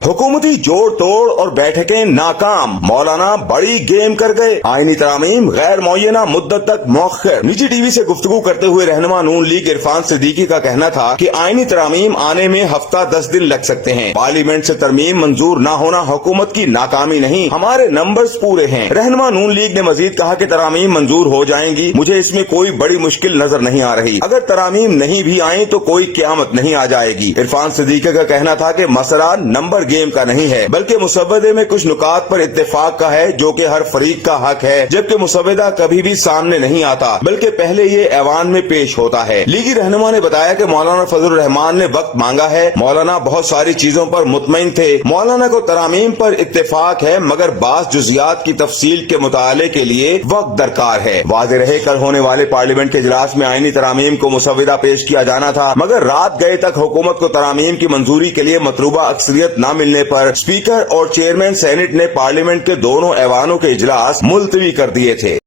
हुकूमती जोड़ तोड़ और बैठकें नाकाम, मौलाना बड़ी गेम कर गए, आईनी तरामीम गैर मुअय्यना मुद्दत तक मौखर। निजी टीवी से गुफ्तगू करते हुए रहनुमा नून लीग इरफान सिद्दीकी का कहना था कि आईनी तरामीम आने में हफ्ता 10 दिन लग सकते हैं। पार्लियामेंट से तरमीम मंजूर न होना हुकूमत की नाकामी नहीं, हमारे नंबर्स पूरे हैं। रहनुमा नून लीग ने मजीद कहा कि तरामीम मंजूर हो जाएंगी, मुझे इसमें कोई बड़ी मुश्किल नजर नहीं आ रही। अगर तरामीम नहीं भी आए तो कोई क्यामत नहीं आ जाएगी। इरफान सिद्दीकी का कहना था कि मसला नंबर गेम का नहीं है, बल्कि मुसव्वदे में कुछ नुकात पर इत्तेफाक का है, जो कि हर फरीक का हक है। जबकि मुसव्वदा कभी भी सामने नहीं आता, बल्कि पहले ये ऐवान में पेश होता है। लीगी रहनुमा ने बताया कि मौलाना फजल रहमान ने वक्त मांगा है। मौलाना बहुत सारी चीजों पर मुतमईन थे। मौलाना को तरामीम पर इत्तेफाक है, मगर बास जुजियात की तफसील के मुताले के लिए वक्त दरकार है। वाज़ेह रहे कल होने वाले पार्लियामेंट के इजलास में आईनी तरामीम को मुसव्वदा पेश किया जाना था, मगर रात गए तक हुकूमत को तरामीम की मंजूरी के लिए मतलूबा अक्सरियत न मिलने पर स्पीकर और चेयरमैन सेनेट ने पार्लियामेंट के दोनों ऐवानों के इजलास मुलतवी कर दिए थे।